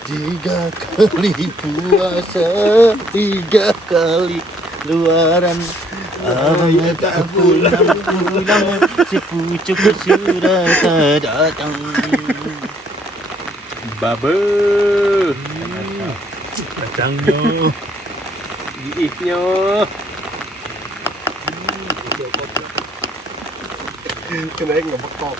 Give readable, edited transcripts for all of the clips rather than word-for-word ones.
Tiga kali puasa, tiga kali luaran. Abang tak pulang, si pucuk sudah tak datang. Babe, Kacangnya, giifnya. Cái này nggak bekok.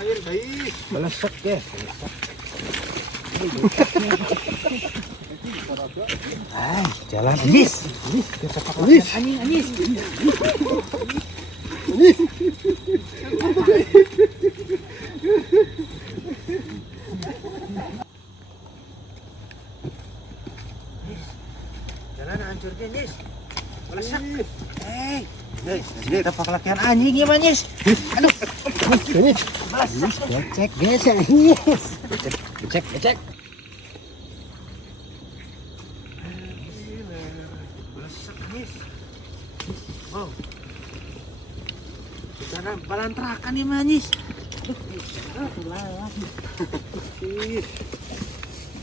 Air guys. melesak ya. Hai, jalan Anjis. Anjis. Anjis. Jalan hancur Anjis. Melesak. Ini tapak latihan anjing ya Anjis. Aduh. Ini. Becek, gesek Anjis. Becek. Melesak Anjis. Wow. Sana balantrakan nih Anjis.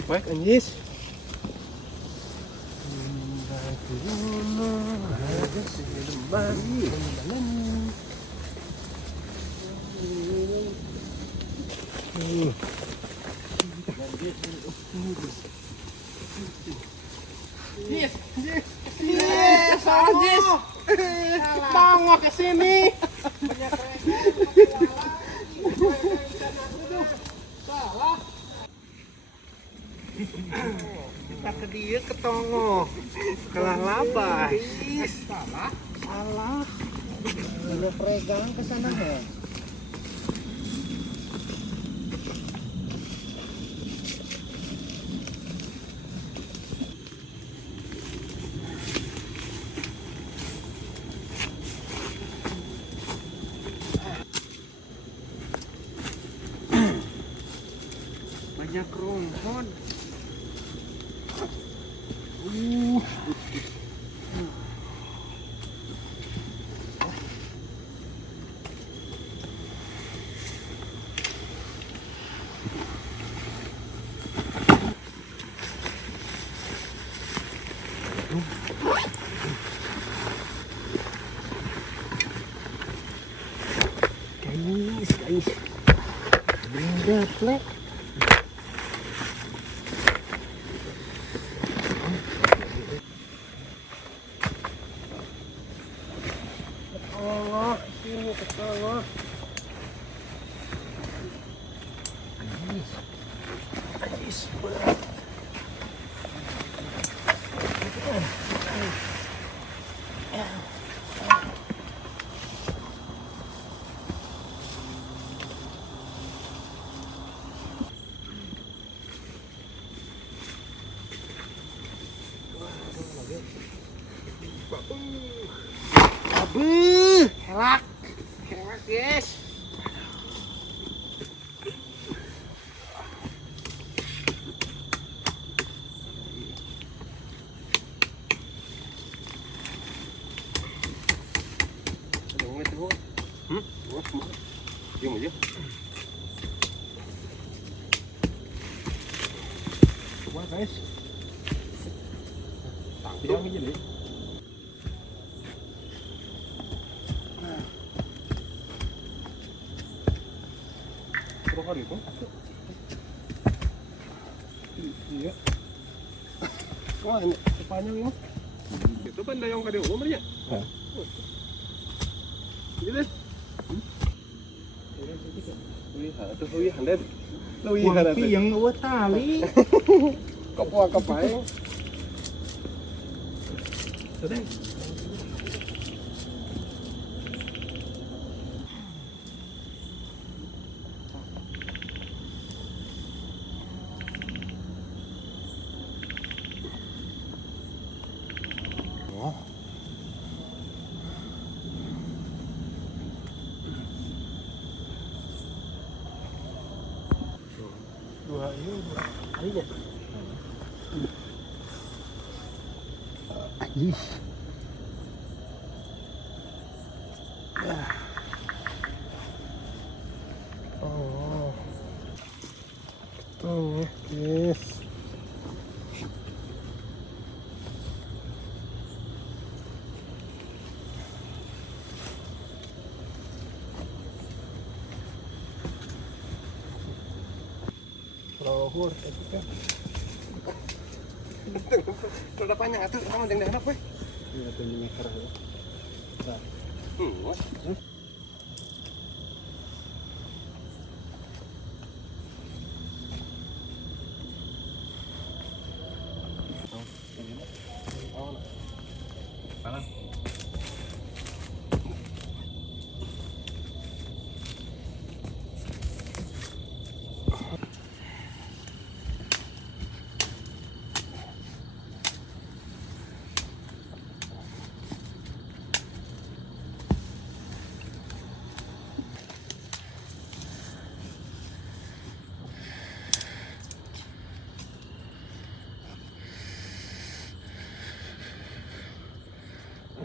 Baik Anjis. Bangga ke sini. Kita ke dia ketongo. Kalah labas. Salah. Udah peregang ke sana ya. Banyak rombon. Guys. Benda plek. Allah, sini ke sana. Anjis. Aduh, helak guys. Diam aja. Coba guys. Diam aja deh. Berapa hari itu? Iya. Wah, ini panjang ya. Itu kan dayong ka di umurnya. Hah? Gitu. Wih, tuh wih handet. Wih handet. yang udah tali. Kapwa kapay. Sudah. Dua aja. Ih. Oh. Oh, yes. Rohur, itu kan. Rada panjang atuh, sama jeung dahanap we. Iya, tuh meter. Wah.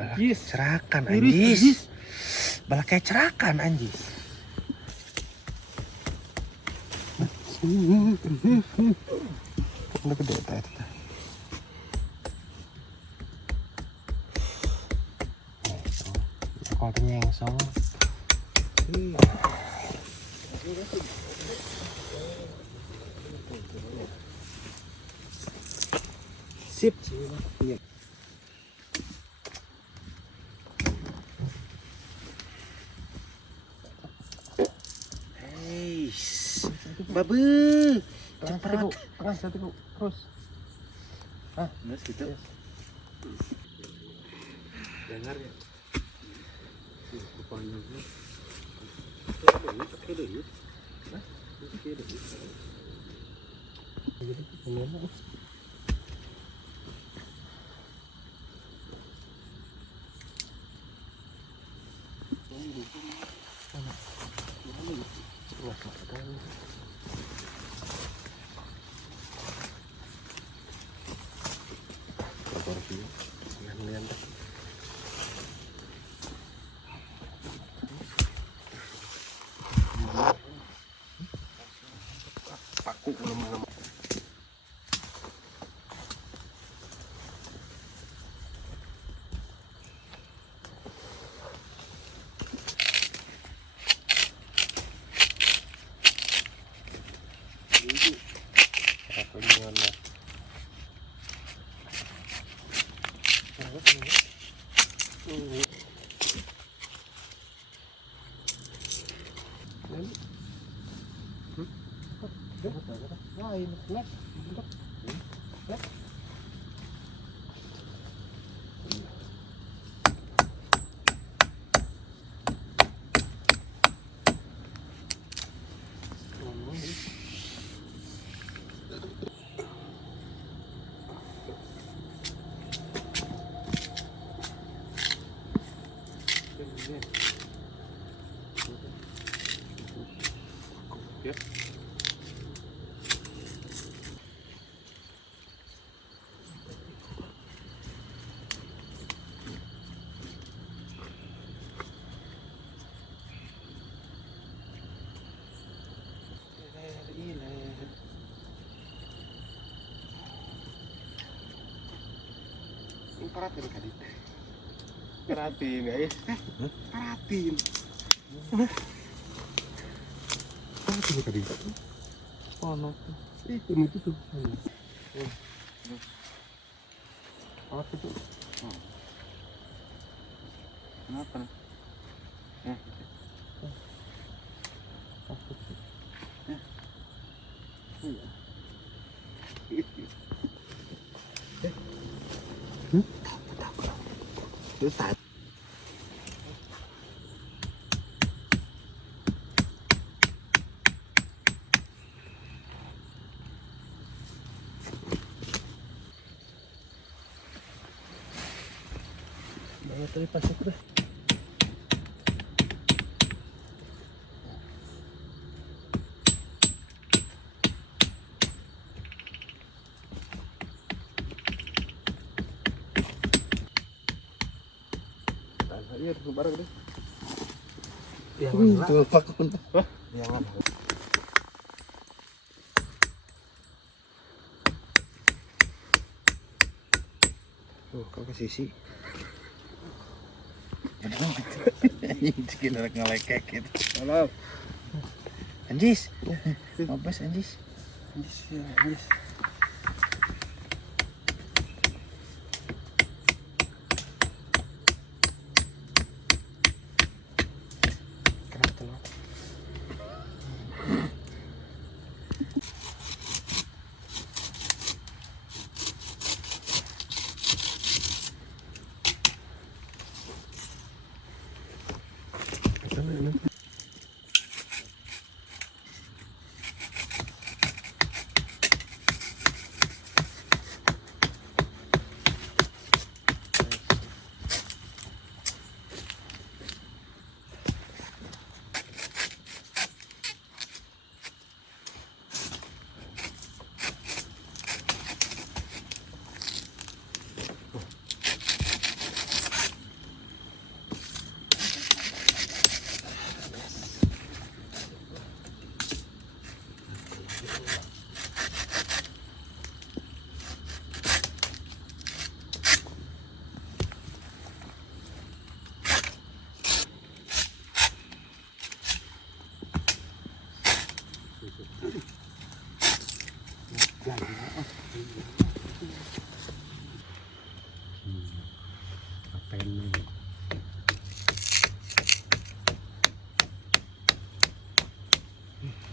Anjis, cerakan anjis. Balak kayak cerakan anjis. Udah gede teh. Kalau penyengsong. Sip. Hei, babe, cemprot. Tengah satu terus. Nggak gitu. Dengar ya. Panjangnya. Paku lama-lama. Ya. Paratin kali. Paratin guys. Paratin. Paratin kali. Oh no. Itu tuh. Itu tadi. Bawa tadi pasok dah. Iya, tuh bareng deh. Tuh pakun. Jangan. Tuh, kau ke sisi. Anjing bikin orang ngelekek gitu. Halo. Anjis. Mabas Anjis. Anjis. Kenapa tuh?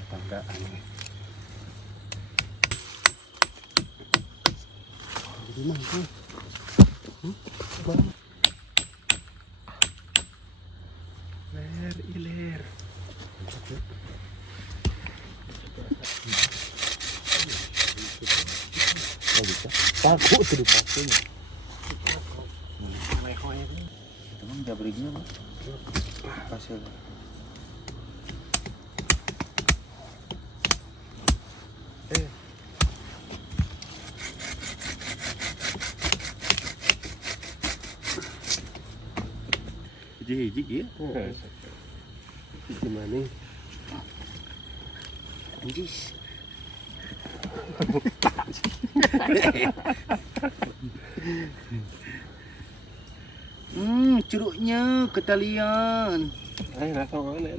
Tanggaan. Jadi mah tuh. Ler, iler. Oh bisa. Paku tuh dipakai. Teman jabrignya mah. Pasir. Hiji-hiji ya. Gimana? Anjis. Curugnya ketalian. Ayo rasa mana?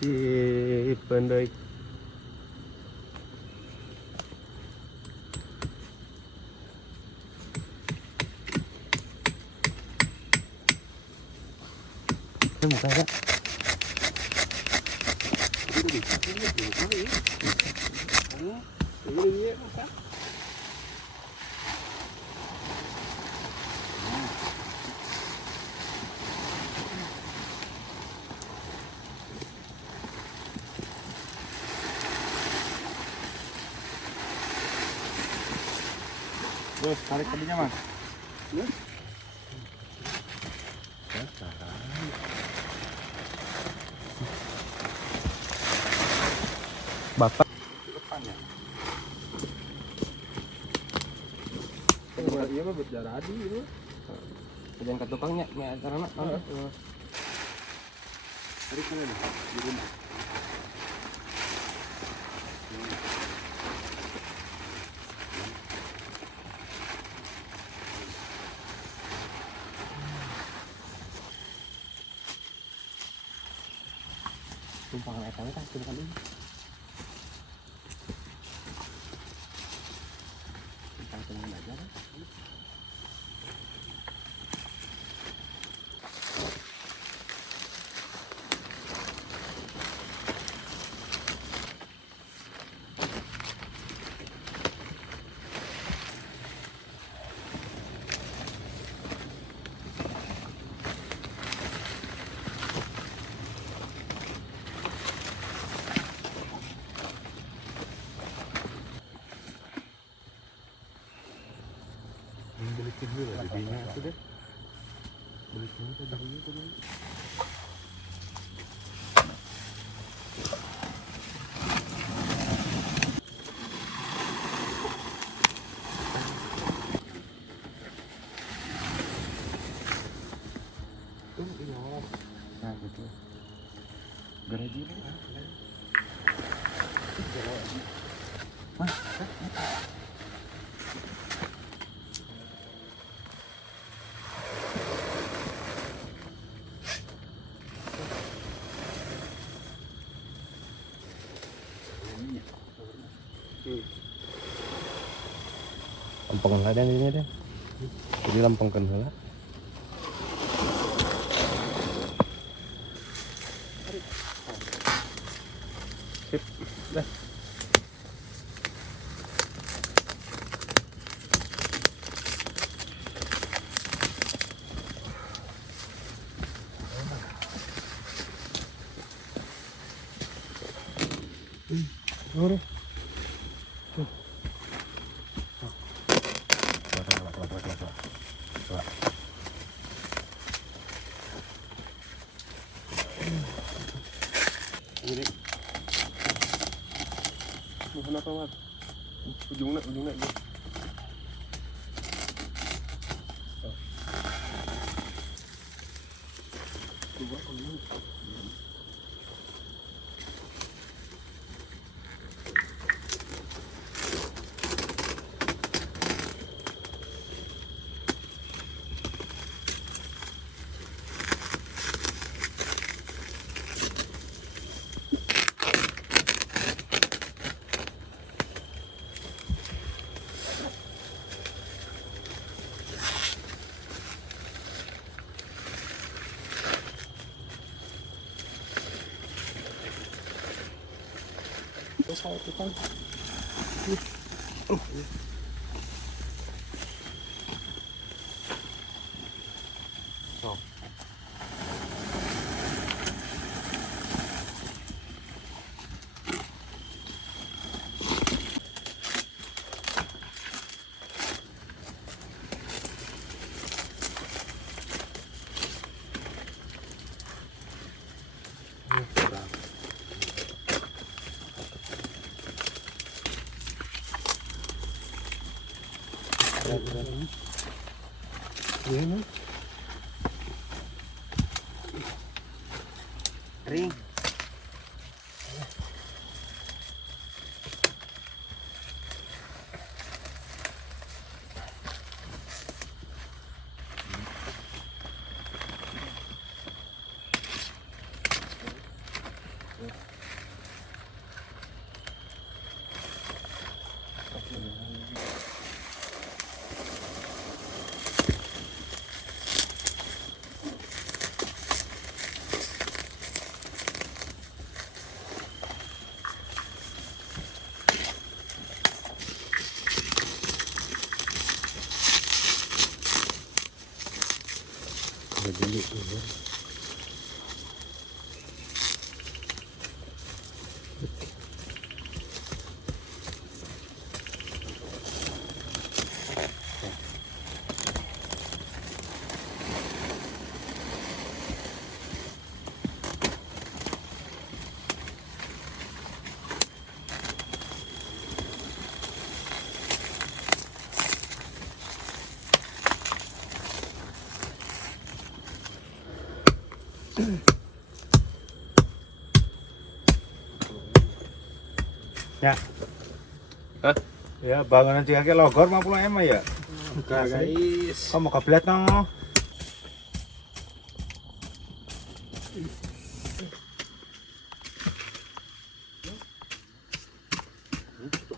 Si pandai. Kan buka Kak. Terus tarik tadinya Mas. Bapak Iya mah berjarah di itu. Jangan ke tukangnya, nya karena tarik mana nih? Di rumah. tumpangan eta we tah tumpangan ini. Tumpang aja kan. Balikin dulu lah bibinya itu deh. Balikin itu dari itu dulu. Tuh ini oh. Nah gitu. Gereji ini. Mas, Lempengan lah ini deh. Jadi lempengkan heula. Sip. Dah. Ore. Ini. Mau kenapa, Mat? Ujungnya gitu. Coba kalau saya kita ini kering. dulu. Ya. Hah? Ya, bangunan 3 logor 50 M ya. Enggak guys. Kamu kebelet no.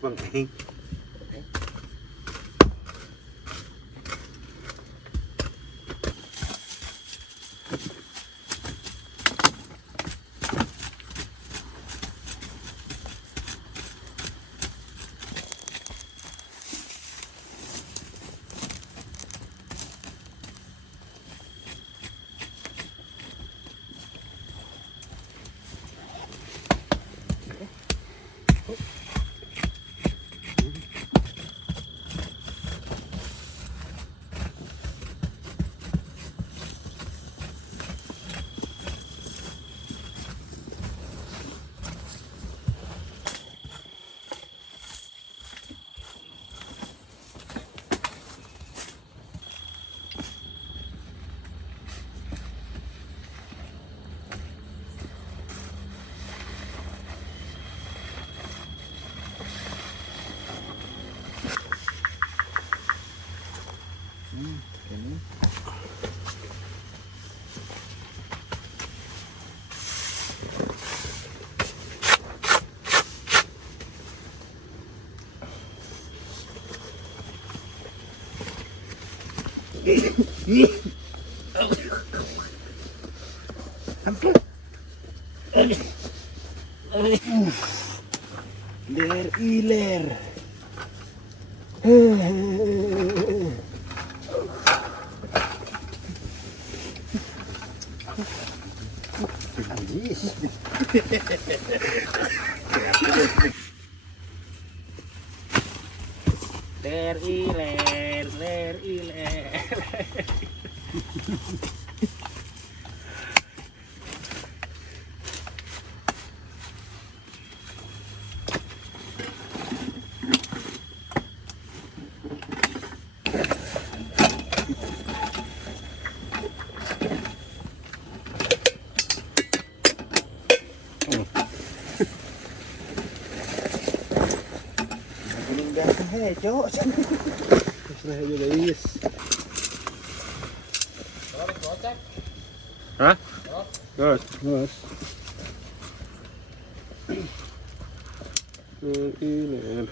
Bang King. Ler iler. Anjis. Ler iler, ler iler. Cok. Nah, aja guys. Hah? Gas, gas. Ini.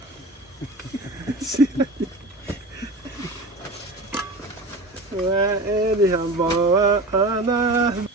Wah, ini hamba anak.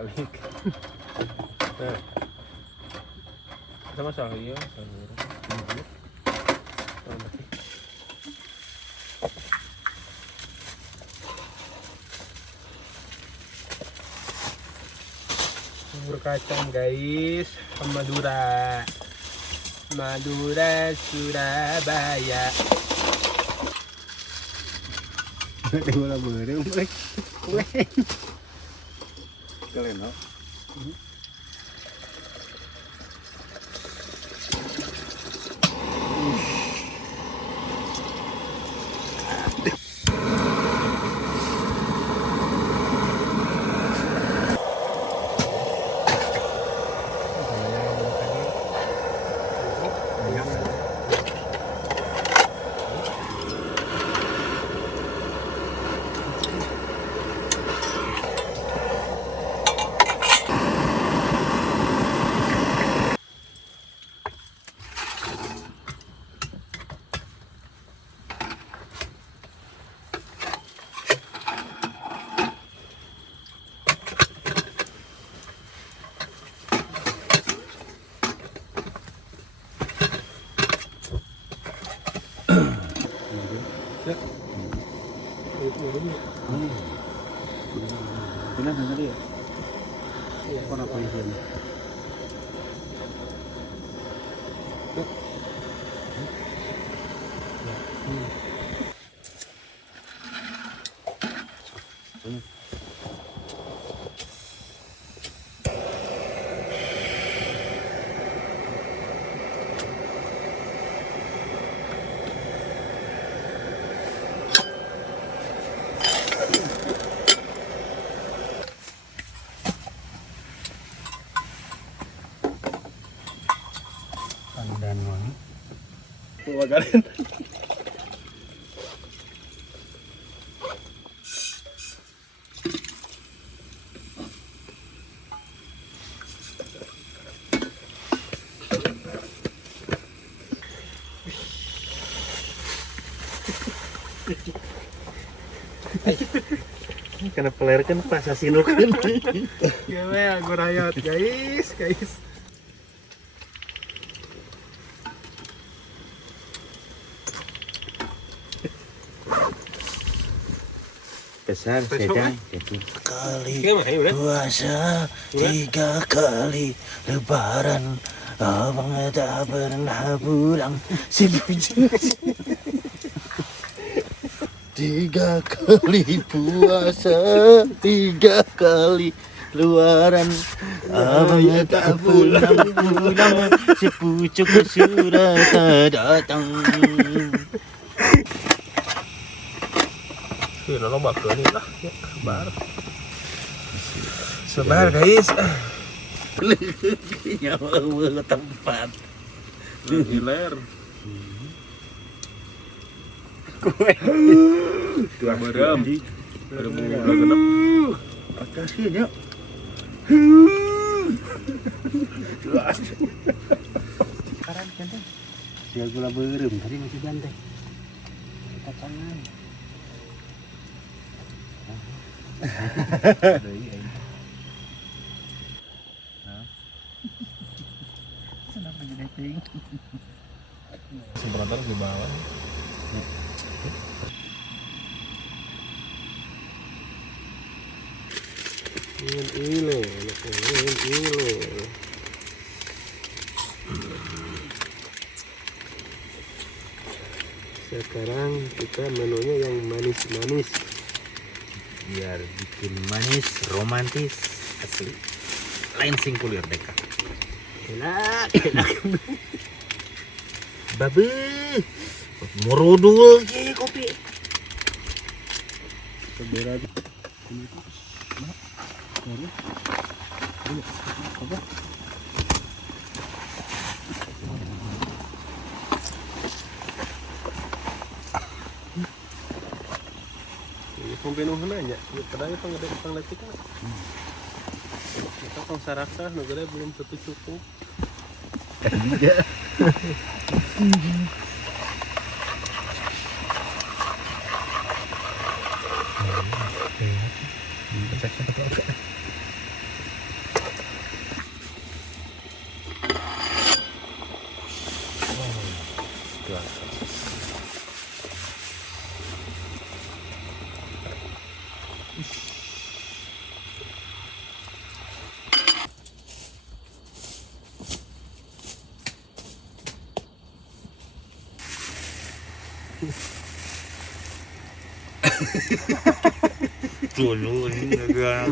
Balik. Nah. Sama saya, bubur kacang guys, Madura, Madura Surabaya. Ada bola bareng, mulai. Kalian no? Benar tadi ya? Iya. Kau apa ini? bakarin. Kena peler kan pas asinukeun. Gimana aku rayot guys. Besar sedang kali Gimana udah? puasa 3 kali lebaran abang tak pernah pulang sebujuk 3 kali puasa 3 kali luaran abang tak pulang sepucuk sudah tak datang. Kira lo bakal nih lah, ya, sebar guys. Nyawa tempat Hiler. Dua berem. Genep. Makasih ya. Sekarang ganteng. Sial gula berem tadi masih ganteng. Kita cangan. Senang aja dating. Semprotan di bawah. Ini. Sekarang kita menunya yang manis-manis. Biar bikin manis, romantis, asli. Lain singkulir deka. Enak. Babe, morodul ke kopi. Seberat. Ini pembenuhan aja. Padahal itu nggak ada pangletik kan. Kita pang saraka, negara belum tentu cukup. Dulu ini agak.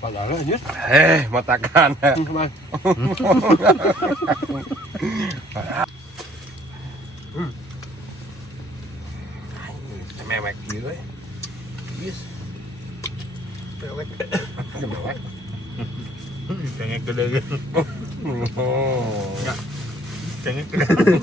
Padahal aja. Matakan. Mewek gitu ya. Yes. Mewek. Mewek. Cengek gede gitu. Oh. Cengek gede.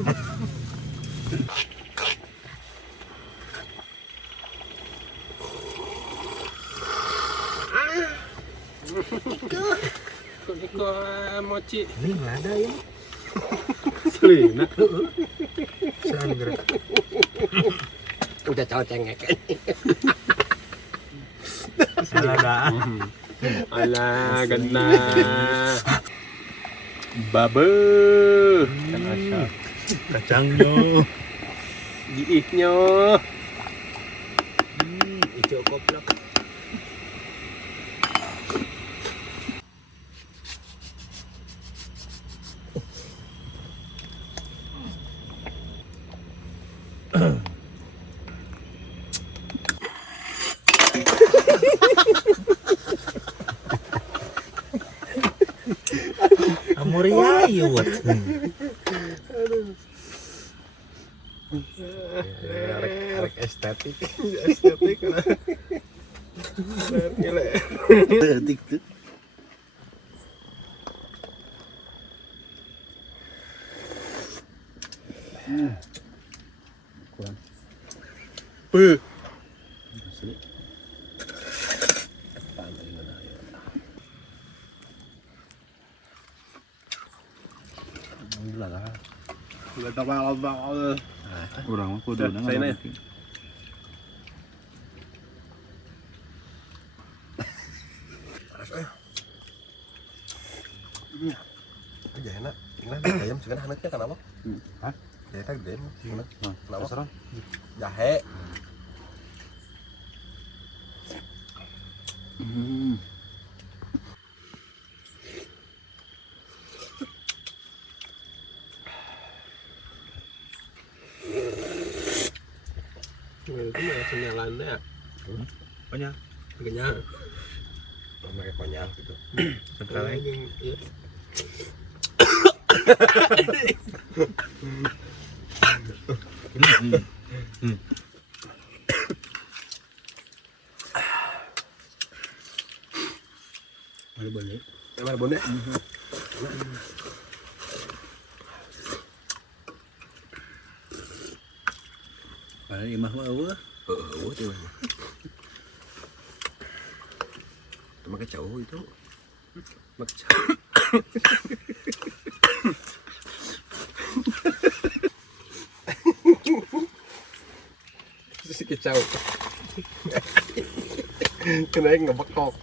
Iko mochi. Ini nggak ada ya. Selina. Sandra. Udah tahu cengek. Salah. Alah, ganda. Babe. Kan asap. Kacangnya. Giihnya. Hijau koplak. Amuria yut. Rek estetik. Estetik lah. Gile. Detik tuh. Kurang. Asli. Apaan tadi mana ya? Alhamdulillah lah. Udah tabal. Kurang mah kudu Saya nanya. Aja enak. Ingat ayam sekarang hangatnya kenapa? Hah? Jahe tak gede mah. Kenapa? Terserah. Jahe. Itu mah senyalannya. Banyak. Kenyang. Pakai konyang gitu. Sekarang iya. Ada boleh. Mana bonde? Ada imah mah eueuh. Oh, tuh. Pakai jauh itu. Si kicau. Kena nggak bekok.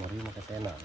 Mari makan enak.